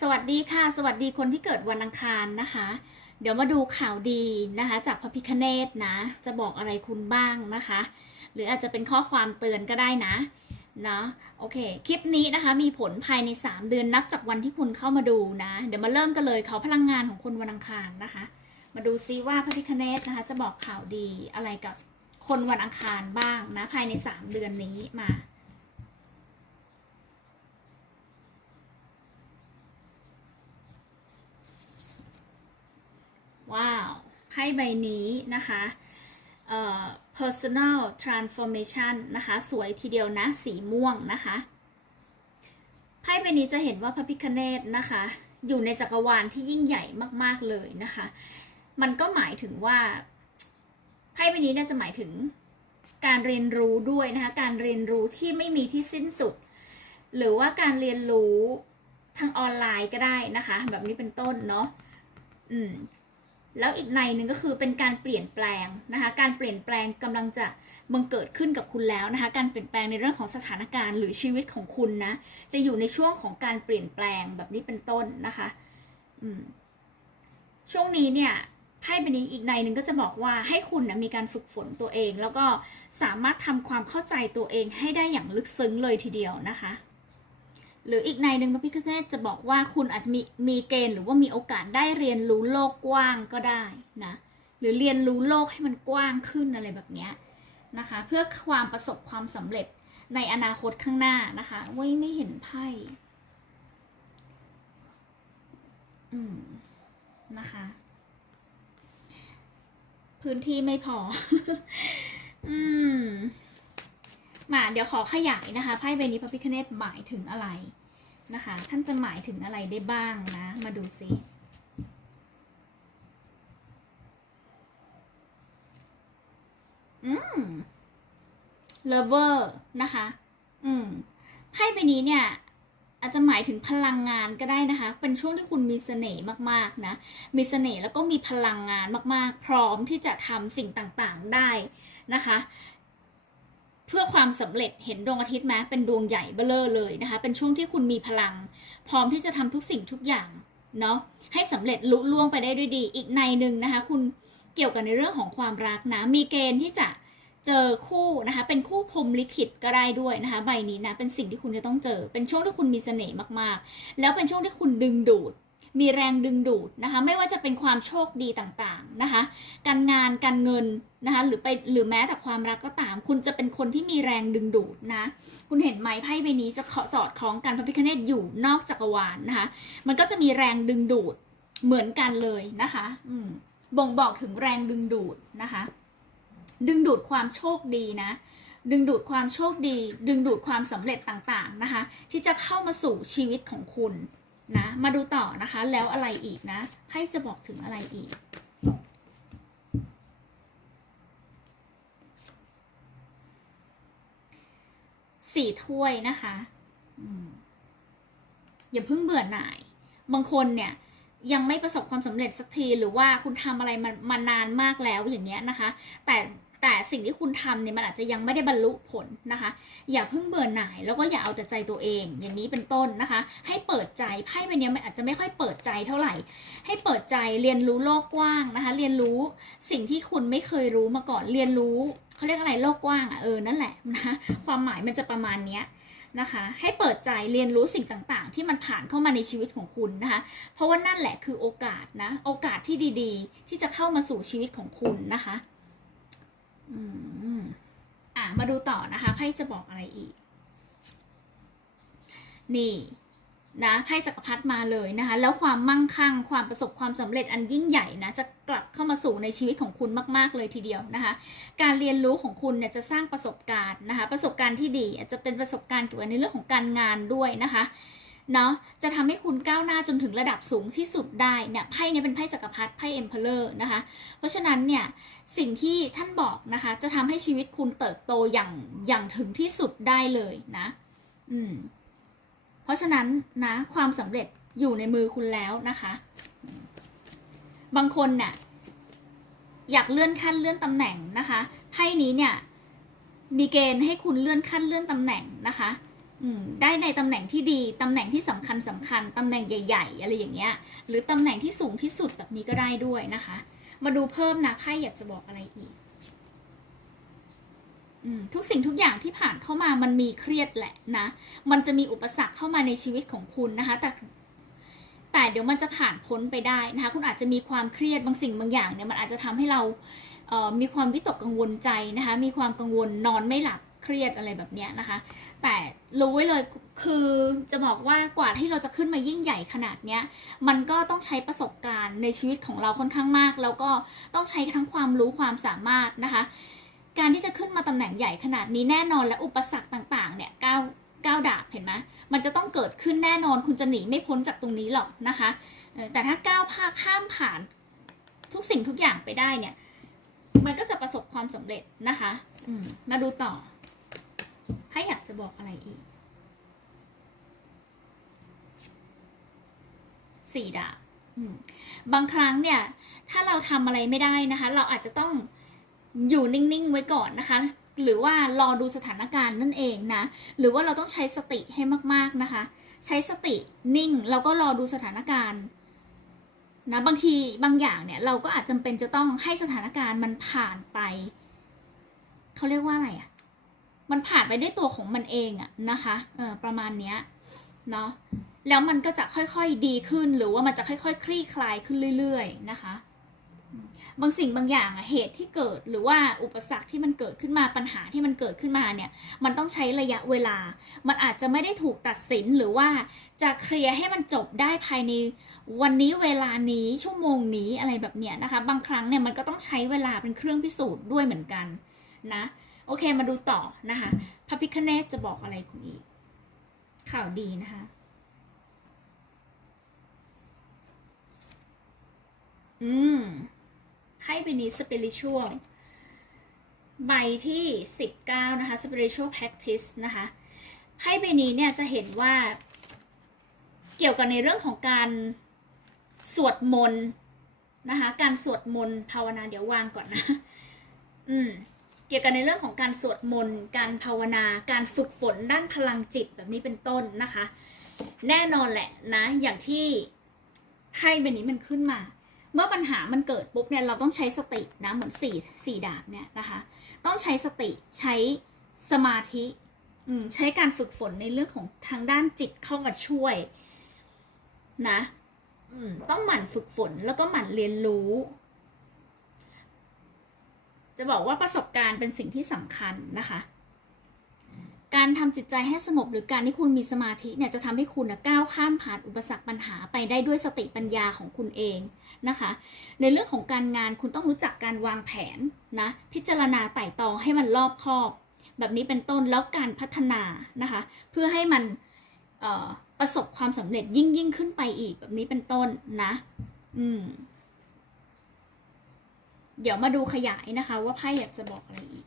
สวัสดีค่ะ สวัสดีคนที่เกิดวันอังคารนะคะ เดี๋ยวมาดูข่าวดีนะคะ จากพระพิคเนตนะ จะบอกอะไรคุณบ้างนะคะ หรืออาจจะเป็นข้อความเตือนก็ได้นะเนาะโอเค คลิปนี้นะคะ มีผลภายใน 3 เดือนนับจากวันที่คุณเข้ามาดูนะ เดี๋ยวมาเริ่มกันเลยเขาพลังงานของคุณวันอังคารนะคะ มาดูซิว่าพระพิคเนตนะคะ จะบอกข่าวดีอะไรกับคนวันอังคารบ้างนะ ภายใน 3 เดือนนี้มา ว้าว ไพ่ใบนี้นะคะเอ่อ personal transformation นะคะ สวยทีเดียวนะ สีม่วงนะคะไพ่ใบนี้จะเห็นว่าพระพิคเนตนะคะ อยู่ในจักรวาลที่ยิ่งใหญ่มากๆเลยนะคะ มันก็หมายถึงว่าไพ่ใบนี้เนี่ยจะหมายถึงการเรียนรู้ด้วยนะคะ การเรียนรู้ที่ไม่มีที่สิ้นสุด หรือว่าการเรียนรู้ทางออนไลน์ก็ได้นะคะ แบบนี้เป็นต้นเนาะอืม แล้วอีกในหนึ่งก็คือเป็นการเปลี่ยนแปลงนะคะการเปลี่ยนแปลงกำลังจะบังเกิดขึ้นกับคุณแล้วนะคะการเปลี่ยนแปลงในเรื่องของสถานการณ์หรือชีวิตของคุณนะจะอยู่ในช่วงของการเปลี่ยนแปลงแบบนี้เป็นต้นนะคะช่วงนี้เนี่ยไพ่ใบนี้อีกในหนึ่งก็จะบอกว่าให้คุณนะมีการฝึกฝนตัวเอง แล้วก็สามารถทำความเข้าใจตัวเองให้ได้อย่างลึกซึ้งเลยทีเดียวนะคะ หรืออีกในหนึ่งพระพิฆเนศจะบอกว่าคุณอาจจะมีมีเกณฑ์หรือว่ามีโอกาสได้เรียนรู้โลกกว้างก็ได้นะหรือเรียนรู้โลกให้มันกว้างขึ้นอะไรแบบเนี้ยนะคะ เพื่อความประสบความสำเร็จในอนาคตข้างหน้านะคะเว้ยไม่เห็นไพ่อืมนะคะ พื้นที่ไม่พอ อืมมาเดี๋ยวขอขยายนะคะไพ่ใบนี้พระพิคเนตหมายถึงอะไร นะคะ ท่านจะหมายถึงอะไรได้บ้างนะ มาดูสิอืม lover นะคะ อืม ไพ่ใบนี้เนี่ย อาจจะหมายถึงพลังงานก็ได้นะคะ เป็นช่วงที่คุณมีเสน่ห์มากๆนะ มีเสน่ห์แล้วก็มีพลังงานมากๆ พร้อมที่จะทำสิ่งต่างๆได้นะคะ เพื่อความสำเร็จเห็นดวงอาทิตย์ไหมเป็นดวงใหญ่เบ้อเร่เลยนะคะ เป็นช่วงที่คุณมีพลัง พร้อมที่จะทำทุกสิ่งทุกอย่างเนาะให้สำเร็จลุล่วงไปได้ด้วยดี อีกในหนึ่งนะคะ คุณเกี่ยวกับในเรื่องของความรักนะ มีเกณฑ์ที่จะเจอคู่นะคะ เป็นคู่พรมลิขิตก็ได้ด้วยนะคะ ใบนี้นะเป็นสิ่งที่คุณจะต้องเจอ เป็นช่วงที่คุณมีเสน่ห์มากๆ แล้วเป็นช่วงที่คุณดึงดูด มีแรงดึงดูดนะคะไม่ว่าจะเป็นความโชคดีต่างๆนะคะการงานการเงินนะคะหรือไปหรือแม้แต่ความรักก็ตาม คุณจะเป็นคนที่มีแรงดึงดูดนะคุณเห็นไหมไพ่ใบนี้จะสอดคล้องกันพระพิคเนตอยู่นอกจักรวาลนะคะมันก็จะมีแรงดึงดูดเหมือนกันเลยนะคะอืมบ่งบอกถึงแรงดึงดูดนะคะดึงดูดความโชคดีนะดึงดูดความโชคดี ดึงดูดความสำเร็จต่างๆนะคะ ที่จะเข้ามาสู่ชีวิตของคุณ นะ มาดูต่อนะคะ แล้วอะไรอีกนะไพ่จะบอกถึงอะไรอีก สี่ถ้วยนะคะอืมอย่าเพิ่งเบื่อหน่าย บางคนเนี่ยยังไม่ประสบความสำเร็จสักทีหรือว่าคุณทำอะไรมามานานมากแล้วอย่างเงี้ยนะคะ แต่ แต่สิ่งที่คุณทำเนี่ยมันอาจจะยังไม่ได้บรรลุผลนะคะ อย่าเพิ่งเบื่อหน่ายแล้วก็อย่าเอาแต่ใจตัวเอง อย่างนี้เป็นต้นนะคะ ให้เปิดใจไพ่ใบเนี้ยมันอาจจะไม่ค่อยเปิดใจเท่าไหร่ ให้เปิดใจเรียนรู้โลกกว้างนะคะ เรียนรู้สิ่งที่คุณไม่เคยรู้มาก่อนเรียนรู้เขาเรียกอะไรโลกกว้างอะเออนั่นแหละนะความหมายมันจะประมาณเนี้ยนะคะให้เปิดใจเรียนรู้สิ่งต่างๆ ที่มันผ่านเข้ามาในชีวิตของคุณนะคะ เพราะว่านั่นแหละคือโอกาสนะ โอกาสที่ดีๆ ที่จะเข้ามาสู่ชีวิตของคุณนะคะ อืมอะมาดูต่อนะคะไพ่จะบอกอะไรอีก นี่นะไพ่จักรพรรดิมาเลยนะคะ แล้วความมั่งคั่ง ความประสบความสำเร็จอันยิ่งใหญ่นะจะกลับเข้ามาสู่ในชีวิตของคุณมาก ๆ เลยทีเดียวนะคะ การเรียนรู้ของคุณเนี่ยจะสร้างประสบการณ์นะคะ ประสบการณ์ที่ดีอาจจะเป็นประสบการณ์เกี่ยวกับในเรื่องของการงานด้วยนะคะ เนาะจะทำให้คุณก้าวหน้าจนถึงระดับสูงที่สุดได้เนี่ยไพ่เนี่ยเป็นไพ่จักรพรรดิไพ่เอ็มเพลเลอร์นะคะ เพราะฉะนั้นเนี่ยสิ่งที่ท่านบอกนะคะจะทำให้ชีวิตคุณเติบโตอย่างอย่างถึงที่สุดได้เลยนะ อืม เพราะฉะนั้นนะความสำเร็จอยู่ในมือคุณแล้วนะคะ บางคนเนี่ยอยากเลื่อนขั้นเลื่อนตำแหน่งนะคะไพ่นี้เนี่ยมีเกณฑ์ให้คุณเลื่อนขั้นเลื่อนตำแหน่งนะคะ ได้ในตำแหน่งที่ดีตำแหน่งที่สำคัญสำคัญตำแหน่งใหญ่ ๆ อะไรอย่างเงี้ย หรือตำแหน่งที่สูงที่สุดแบบนี้ก็ได้ด้วยนะคะ มาดูเพิ่มนะไพ่อยากจะบอกอะไรอีกอทุกสิ่งทุกอย่างที่ผ่านเข้ามามันมีเครียดแหละนะ มันจะมีอุปสรรคเข้ามาในชีวิตของคุณนะคะ แต่แต่เดี๋ยวมันจะผ่านพ้นไปได้นะคะ คุณอาจจะมีความเครียดบางสิ่งบางอย่างเนี่ยมันอาจจะทำให้เรามีความวิตกกังวลใจนะคะ มีความกังวลนอนไม่หลับ เครียดอะไรแบบเนี้ยนะคะ แต่รู้ไว้เลยคือจะบอกว่ากว่าที่เราจะขึ้นมายิ่งใหญ่ขนาดเนี้ย มันก็ต้องใช้ประสบการณ์ในชีวิตของเราค่อนข้างมาก แล้วก็ต้องใช้ทั้งความรู้ความสามารถนะคะ การที่จะขึ้นมาตำแหน่งใหญ่ขนาดนี้แน่นอนและอุปสรรคต่างๆเนี่ยก้าวก้าวดาบเห็นไหมมันจะต้องเกิดขึ้นแน่นอนคุณจะหนีไม่พ้นจากตรงนี้หรอกนะคะแต่ถ้าก้าวพาข้ามผ่านทุกสิ่งทุกอย่างไปได้เนี่ย มันก็จะประสบความสำเร็จนะคะมมาดูต่อ ให้อยากจะบอกอะไรอีก สี่ดาบบางครั้งเนี่ย ถ้าเราทำอะไรไม่ได้นะคะ เราอาจจะต้องอยู่นิ่ง ๆ ไว้ก่อนนะคะ หรือว่ารอดูสถานการณ์นั่นเองนะ หรือว่าเราต้องใช้สติให้มาก ๆ นะคะ ใช้สตินิ่งแล้วก็รอดูสถานการณ์นะบางทีบางอย่างเนี่ยเราก็อาจจำเป็นจะต้องให้สถานการณ์มันผ่านไป เขาเรียกว่าอะไรอะ่ะ มันผ่านไปด้วยตัวของมันเองอะนะคะเออประมาณเนี้ยเนาะแล้วมันก็จะค่อยๆดีขึ้นหรือว่ามันจะค่อยๆ คลี่คลายขึ้นเรื่อยๆนะคะบางสิ่งบางอย่างอะเหตุที่เกิดหรือว่าอุปสรรคที่มันเกิดขึ้นมาปัญหาที่มันเกิดขึ้นมาเนี่ย มันต้องใช้ระยะเวลา มันอาจจะไม่ได้ถูกตัดสินหรือว่าจะเคลียร์ให้มันจบได้ภายในวันนี้เวลานี้ชั่วโมงนี้อะไรแบบเนี้ยนะคะ บางครั้งเนี่ยมันก็ต้องใช้เวลาเป็นเครื่องพิสูจน์ด้วยเหมือนกันนะ โอเคมาดูต่อนะคะพระพิคเนตจะบอกอะไรคุณอีก ข่าวดีนะคะ อืมไพ่ใบนี้ spiritual ใบที่ 19 นะคะ spiritual practice นะคะไพ่ใบนี้เนี่ยจะเห็นว่า เกี่ยวกับในเรื่องของการสวดมนต์นะคะ การสวดมนต์ภาวนาเดี๋ยววางก่อนนะ อืม เกี่ยวกับในเรื่องของการสวดมนต์การภาวนา การฝึกฝนด้านพลังจิตแบบนี้เป็นต้นนะคะ แน่นอนแหละนะ อย่างที่ไพ่ใบนี้มันขึ้นมา เมื่อปัญหามันเกิดปุ๊บเนี่ยเราต้องใช้สตินะเหมือนสี่สี่ดาบเนี่ยนะคะ ต้องใช้สติใช้สมาธิใช้การฝึกฝนในเรื่องของทางด้านจิตเข้ามาช่วยนะต้องหมั่นฝึกฝนแล้วก็หมั่นเรียนรู้ จะบอกว่าประสบการณ์เป็นสิ่งที่สำคัญนะคะ การทำจิตใจให้สงบหรือการที่คุณมีสมาธิเนี่ยจะทำให้คุณก้าวข้ามผ่านอุปสรรคปัญหาไปได้ด้วยสติปัญญาของคุณเองนะคะ ในเรื่องของการงานคุณต้องรู้จักการวางแผนนะพิจารณาไต่ตองให้มันรอบคอบ แบบนี้เป็นต้นแล้วการพัฒนานะคะ เพื่อให้มันประสบความสำเร็จยิ่งยิ่งขึ้นไปอีกแบบนี้เป็นต้นนะ อืม เดี๋ยวมาดูขยายนะคะ ว่าไพ่อยากจะบอกอะไรอีก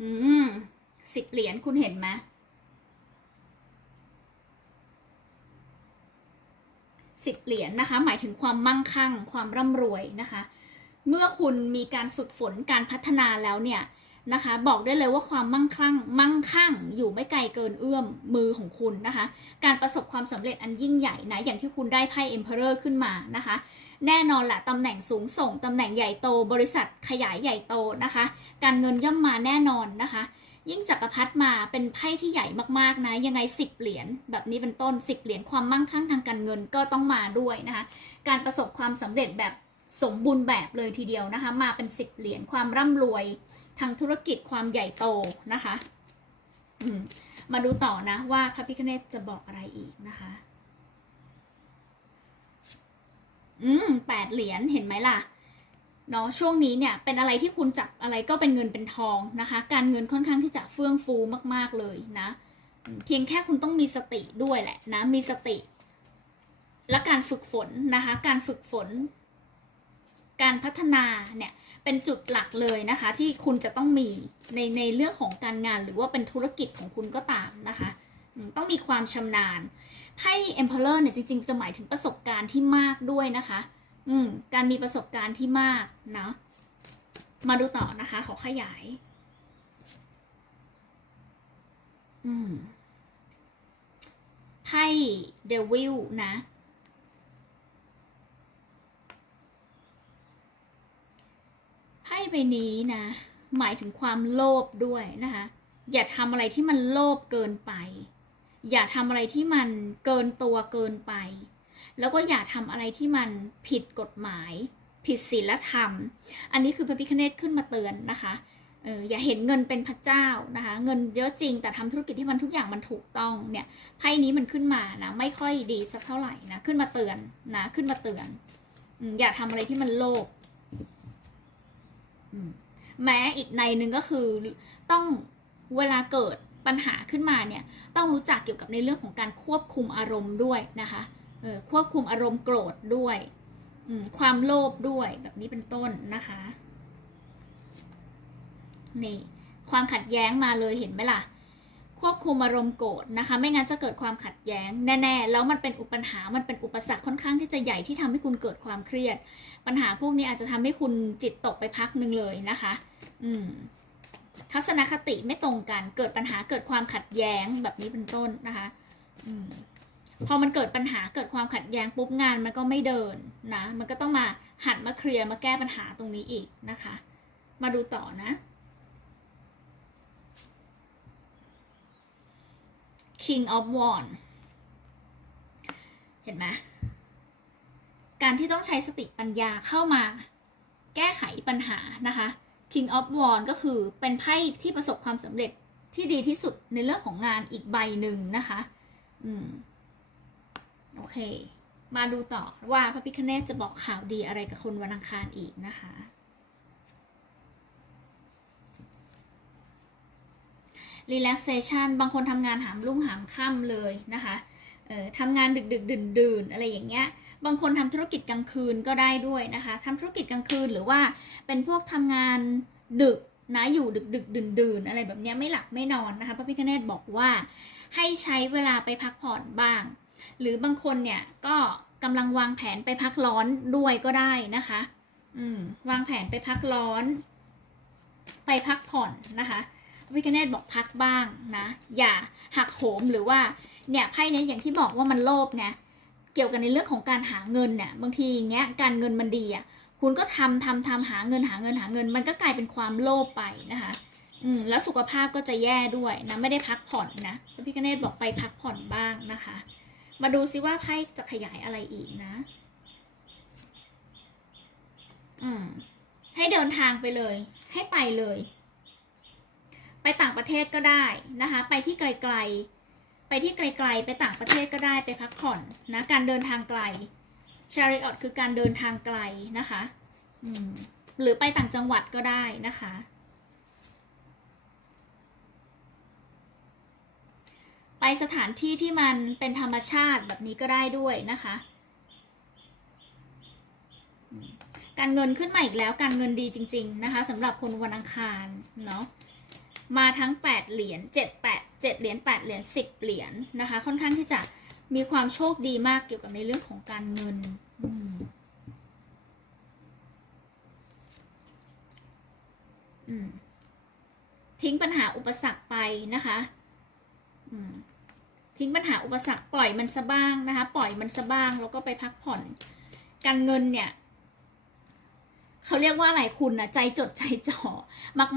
อืมสิบเหรียญคุณเห็นไหมสิบเหรียญนะคะ หมายถึงความมั่งคั่ง ความร่ำรวยนะคะ เมื่อคุณมีการฝึกฝนการพัฒนาแล้วเนี่ย นะคะ บอกได้เลยว่าความมั่งคั่ง มั่งคั่ง อยู่ไม่ไกลเกินเอื้อมมือของคุณนะคะ การประสบความสำเร็จอันยิ่งใหญ่นะอย่างที่คุณได้ไพ่ Emperor ขึ้นมานะคะ แน่นอนแหละตำแหน่งสูงส่งตำแหน่งใหญ่โต บริษัทขยายใหญ่โตนะคะ การเงินย่อมมาแน่นอนนะคะ ยิ่งจักรพรรดิมาเป็นไพ่ที่ใหญ่มากๆนะยังไงสิบเหรียญแบบนี้เป็นต้นสิบเหรียญความมั่งคั่งทางการเงินก็ต้องมาด้วยนะคะ การประสบความสำเร็จแบบ สมบูรณ์แบบเลยทีเดียวนะคะ มาเป็นสิบเหรียญความร่ำรวยทางธุรกิจความใหญ่โตนะคะมมาดูต่อนะว่าพระพิคเนตจะบอกอะไรอีกนะคะ อืมแปดเหรียญเห็นไหมล่ะเนาะช่วงนี้เนี่ยเป็นอะไรที่คุณจับอะไรก็เป็นเงินเป็นทองนะคะ การเงินค่อนข้างที่จะเฟื่องฟูมาก ๆเลยนะเพียงแค่คุณต้องมีสติด้วยแหละนะมีสติ และการฝึกฝนนะคะ การฝึกฝน การพัฒนาเนี่ยเป็นจุดหลักเลยนะคะ ที่คุณจะต้องมีในในเรื่องของการงานหรือว่าเป็นธุรกิจของคุณก็ตามนะคะต้องมีความชำนาญไพ่ Emperor เนี่ยจริงๆ จะหมายถึงประสบการณ์ที่มากด้วยนะคะ อืมการมีประสบการณ์ที่มากเนาะมาดูต่อนะคะ ขอขยาย อืมไพ่เดวิลนะ ไพ่ใบนี้นะ หมายถึงความโลภด้วยนะคะ อย่าทำอะไรที่มันโลภเกินไป อย่าทำอะไรที่มันเกินตัวเกินไป แล้วก็อย่าทำอะไรที่มันผิดกฎหมาย ผิดศีลธรรม อันนี้คือพระพิคเนตขึ้นมาเตือนนะคะเอออย่าเห็นเงินเป็นพระเจ้านะคะ เงินเยอะจริงแต่ทำธุรกิจที่มันทุกอย่างมันถูกต้องเนี่ยไพ่นี้มันขึ้นมานะไม่ค่อยดีสักเท่าไหร่นะขึ้นมาเตือนนะขึ้นมาเตือนอย่าทำอะไรที่มันโลภ แม้อีกในหนึ่งก็คือต้องเวลาเกิดปัญหาขึ้นมาเนี่ยต้องรู้จักเกี่ยวกับในเรื่องของการควบคุมอารมณ์ด้วยนะคะเออควบคุมอารมณ์โกรธด้วยความโลภด้วยแบบนี้เป็นต้นนะคะนี่ความขัดแย้งมาเลยเห็นไหมล่ะ ควบคุมอารมณ์โกรธนะคะ ไม่งั้นจะเกิดความขัดแย้งแน่ๆ แล้วมันเป็นอุปัญหามันเป็นอุปสรรคค่อนข้างที่จะใหญ่ที่ทำให้คุณเกิดความเครียด ปัญหาพวกนี้อาจจะทำให้คุณจิตตกไปพักหนึ่งเลยนะคะ อืมทัศนคติไม่ตรงกัน เกิดปัญหาเกิดความขัดแย้งแบบนี้เป็นต้นนะคะอืมพอมันเกิดปัญหาเกิดความขัดแย้งปุ๊บงานมันก็ไม่เดินนะ มันก็ต้องมาหันมาเคลียร์มาแก้ปัญหาตรงนี้อีกนะคะ มาดูต่อนะ King of Wands เห็นไหมการที่ต้องใช้สติปัญญาเข้ามาแก้ไขปัญหานะคะ King of Wands ก็คือเป็นไพ่ที่ประสบความสำเร็จที่ดีที่สุดในเรื่องของงานอีกใบหนึ่งนะคะ อืม โอเค มาดูต่อว่าพระพิคเนตจะบอกข่าวดีอะไรกับคนวันอังคารอีกนะคะ relaxation บางคนทำงานหามรุ่งหามค่ำเลยนะคะเอ่อทำงานดึกดึกดื่นดื่นอะไรอย่างเงี้ย บางคนทำธุรกิจกลางคืนก็ได้ด้วยนะคะทำธุรกิจกลางคืนหรือว่าเป็นพวกทำงานดึกนะอยู่ดึกดึกดื่นดื่นอะไรแบบเนี้ยไม่หลับไม่นอนนะคะพระพิฆเนศบอกว่าให้ใช้เวลาไปพักผ่อนบ้าง หรือบางคนเนี่ยก็กำลังวางแผนไปพักร้อนด้วยก็ได้นะคะอืมวางแผนไปพักร้อน ไปพักผ่อนนะคะ วิกเนตบอกพักบ้างนะ อย่าหักโหมหรือว่าเนี่ยไพ่เนี้ยอย่างที่บอกว่ามันโลภไงเกี่ยวกันในเรื่องของการหาเงินเนี่ยบางทีเงี้ยการเงินมันดีอะคุณก็ทำทำทำหาเงินหาเงินหาเงิน มันก็กลายเป็นความโลภไปนะคะอืมแล้วสุขภาพก็จะแย่ด้วยนะไม่ได้พักผ่อนนะพระพิคเนตบอกไปพักผ่อนบ้างนะคะ มาดูซิว่าไพ่จะขยายอะไรอีกนะ อืมให้เดินทางไปเลย ให้ไปเลย ไปต่างประเทศก็ได้นะคะ ไปที่ไกลๆ ไปที่ไกลๆ ไปต่างประเทศก็ได้ไปพักผ่อนนะ การเดินทางไกล ชาริออตคือการเดินทางไกลนะคะอืมหรือไปต่างจังหวัดก็ได้นะคะ ไปสถานที่ที่มันเป็นธรรมชาติแบบนี้ก็ได้ด้วยนะคะ การเงินขึ้นมาอีกแล้วการเงินดีจริง ๆ นะคะสำหรับคนวันอังคารเนาะ มาทั้ง 8 เหรียญ7 8 7เหรียญ8เหรียญ10 เหรียญนะคะ ค่อนข้างที่จะมีความโชคดีมากเกี่ยวกับในเรื่องของการเงินทิ้งปัญหาอุปสรรคไปนะคะทิ้งปัญหาอุปสรรคปล่อยมันซะบ้างนะคะ ปล่อยมันซะบ้างแล้วก็ไปพักผ่อน การเงินเนี่ย เขาเรียกว่าอะไรคุณนะใจจดใจจ่อ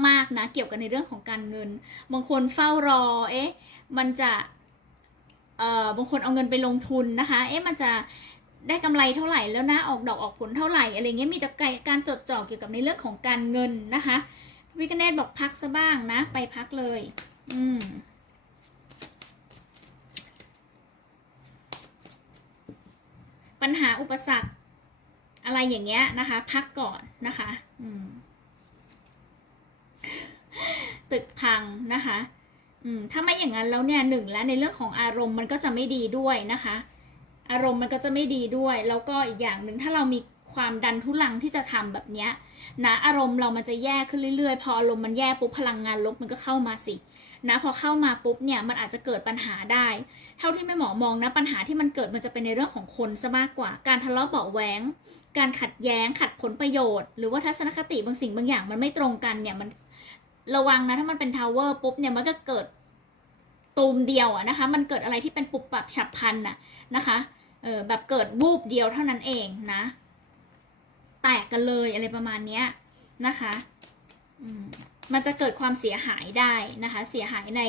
มาก ๆนะ เกี่ยวกับในเรื่องของการเงิน บางคนเฝ้ารอ เอ๊ะ มันจะ เอ่อ บางคนเอาเงินไปลงทุนนะคะ เอ๊ะ มันจะได้กำไรเท่าไหร่แล้วนะออกดอกออกผลเท่าไหร่อะไรเงี้ยมีแต่การจดจ่อเกี่ยวกับในเรื่องของการเงินนะคะวิกเนตบอกพักซะบ้างนะ ไปพักเลย อืมปัญหาอุปสรรค อะไรอย่างเงี้ยนะคะ พักก่อนนะคะตึกพังนะคะถ้าไม่อย่างนั้นแล้วเนี่ยหนึ่งแล้วในเรื่องของอารมณ์มันก็จะไม่ดีด้วยนะคะ อารมณ์มันก็จะไม่ดีด้วย แล้วก็อีกอย่างหนึ่งถ้าเรามี ความดันทุลังที่จะทำแบบเนี้ยนะอารมณ์เรามันจะแย่ขึ้นเรื่อยๆ พออารมณ์มันแย่ปุ๊บพลังงานลบมันก็เข้ามาสินะพอเข้ามาปุ๊บเนี่ยมันอาจจะเกิดปัญหาได้ เท่าที่แม่หมอมองนะปัญหาที่มันเกิดมันจะเป็นในเรื่องของคนซะมากกว่า การทะเลาะเบาะแว้งการขัดแย้งขัดผลประโยชน์ หรือว่าทัศนคติบางสิ่งบางอย่างมันไม่ตรงกันเนี่ยมันระวังนะถ้ามันเป็นทาวเวอร์ปุ๊บเนี่ยมันก็เกิดตูมเดียวอะนะคะ มันเกิดอะไรที่เป็นปุบปับฉับพลันน่ะนะคะเออแบบเกิดวูบเดียวเท่านั้นเองนะ ตกกันเลยอะไรประมาณนี้นะคะมันจะเกิดความเสียหายได้นะคะ เสียหายใน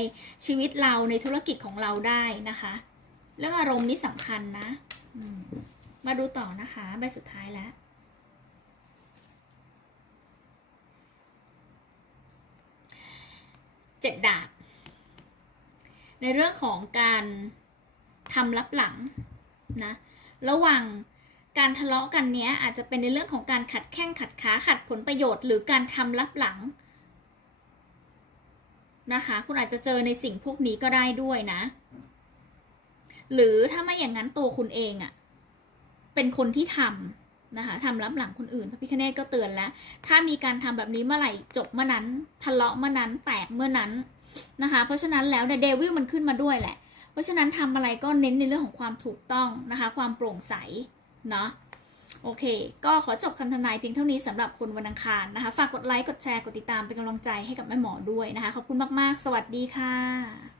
ชีวิตเราในธุรกิจของเราได้นะคะ เรื่องอารมณ์นี่สำคัญนะมาดูต่อนะคะใบสุดท้ายแล้วเจ็ดดาบ ในเรื่องของการทำลับหลังนะระว่าง การทะเลาะกันเนี้ยอาจจะเป็นในเรื่องของการขัดแข้งขัดขาขัดผลประโยชน์ หรือการทำลับหลังนะคะ คุณอาจจะเจอในสิ่งพวกนี้ก็ได้ด้วยนะ หรือถ้าไม่อย่างนั้นตัวคุณเองอะ่ะเป็นคนที่ทำนะคะทำรับหลังคนอื่นพระพิคเนตก็เตือนแล้ว ถ้ามีการทำแบบนี้เมื่อไหร่จบเมื่อนั้น ทะเลาะเมื่อนั้นแตกเมื่อนั้นนะคะ เพราะฉะนั้นแล้วเนี่ยเดวิลมันขึ้นมาด้วยแหละ เพราะฉะนั้นทำอะไรก็เน้นในเรื่องของความถูกต้องนะคะ ความโปร่งใส เนาะโอเค ก็ขอจบคำทำนายเพียงเท่านี้สำหรับคนวันอังคารนะคะ ฝากกดไลค์ กดแชร์ กดติดตามเป็นกำลังใจให้กับแม่หมอด้วยนะคะ ขอบคุณมาก ๆ สวัสดีค่ะ